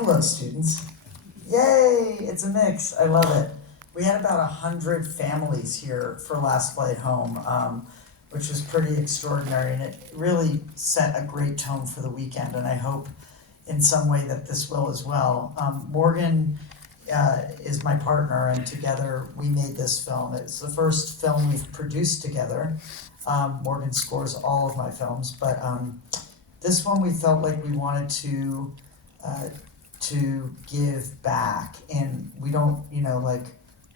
Hello, students. Yay, it's a mix. I love it. We had about 100 families here for Last Flight Home, which was pretty extraordinary, and it really set a great tone for the weekend, and I hope in some way that this will as well. Morgan is my partner, and together we made this film. It's the first film we've produced together. Morgan scores all of my films, but this one we felt like we wanted to give back, and we don't, like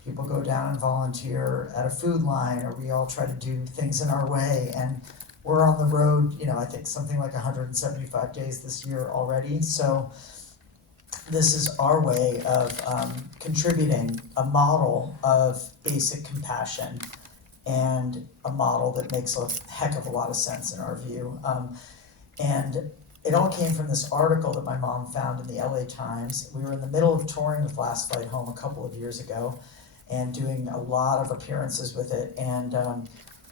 people go down and volunteer at a food line, or we all try to do things in our way, and we're on the road, I think something like 175 days this year already, so this is our way of contributing a model of basic compassion and a model that makes a heck of a lot of sense in our view. And it all came from this article that my mom found in the LA Times. We were in the middle of touring with Last Flight Home a couple of years ago and doing a lot of appearances with it. And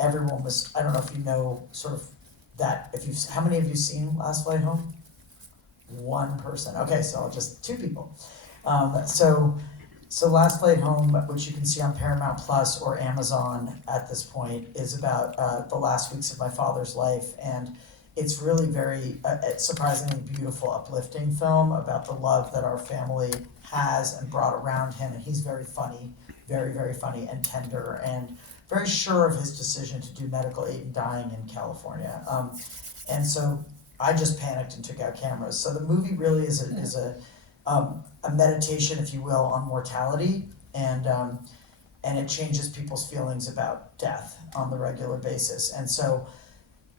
everyone was, I don't know if you know sort of that, how many of you seen Last Flight Home? One person. Okay, so just two people. So Last Flight Home, which you can see on Paramount Plus or Amazon at this point, is about the last weeks of my father's life, and it's really very surprisingly beautiful, uplifting film about the love that our family has and brought around him, and he's very funny, very, very funny and tender, and very sure of his decision to do medical aid in dying in California. And so I just panicked and took out cameras. So the movie really is a meditation, if you will, on mortality, and it changes people's feelings about death on the regular basis. And so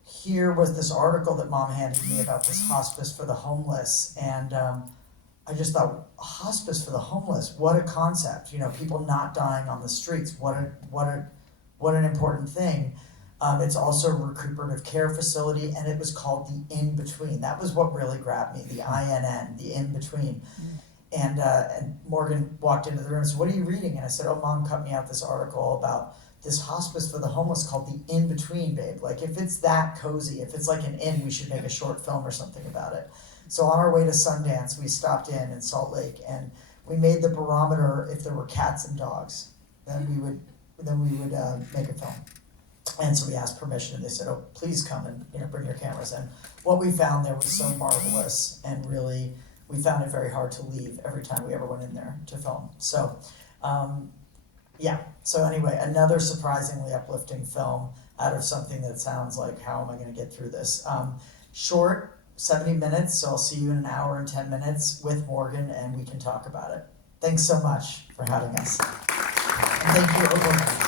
here was this article that Mom handed me about this hospice for the homeless, and I just thought, hospice for the homeless, what a concept! People not dying on the streets. What an important thing. It's also a recuperative care facility, and it was called the In Between. That was what really grabbed me, the INN, the In Between. And Morgan walked into the room and said, "What are you reading?" And I said, "Oh, Mom cut me out this article about this hospice for the homeless called the In Between, babe. Like, if it's that cozy, if it's like an inn, we should make a short film or something about it." So on our way to Sundance, we stopped in Salt Lake, and we made the barometer. If there were cats and dogs, then we would make a film. And so we asked permission, and they said, "Oh, please come and bring your cameras." And what we found there was so marvelous, and really, we found it very hard to leave every time we ever went in there to film. So, so anyway, another surprisingly uplifting film out of something that sounds like, how am I going to get through this? Short, 70 minutes, so I'll see you in an hour and 10 minutes with Morgan, and we can talk about it. Thanks so much for having us. And thank you, Oberlin.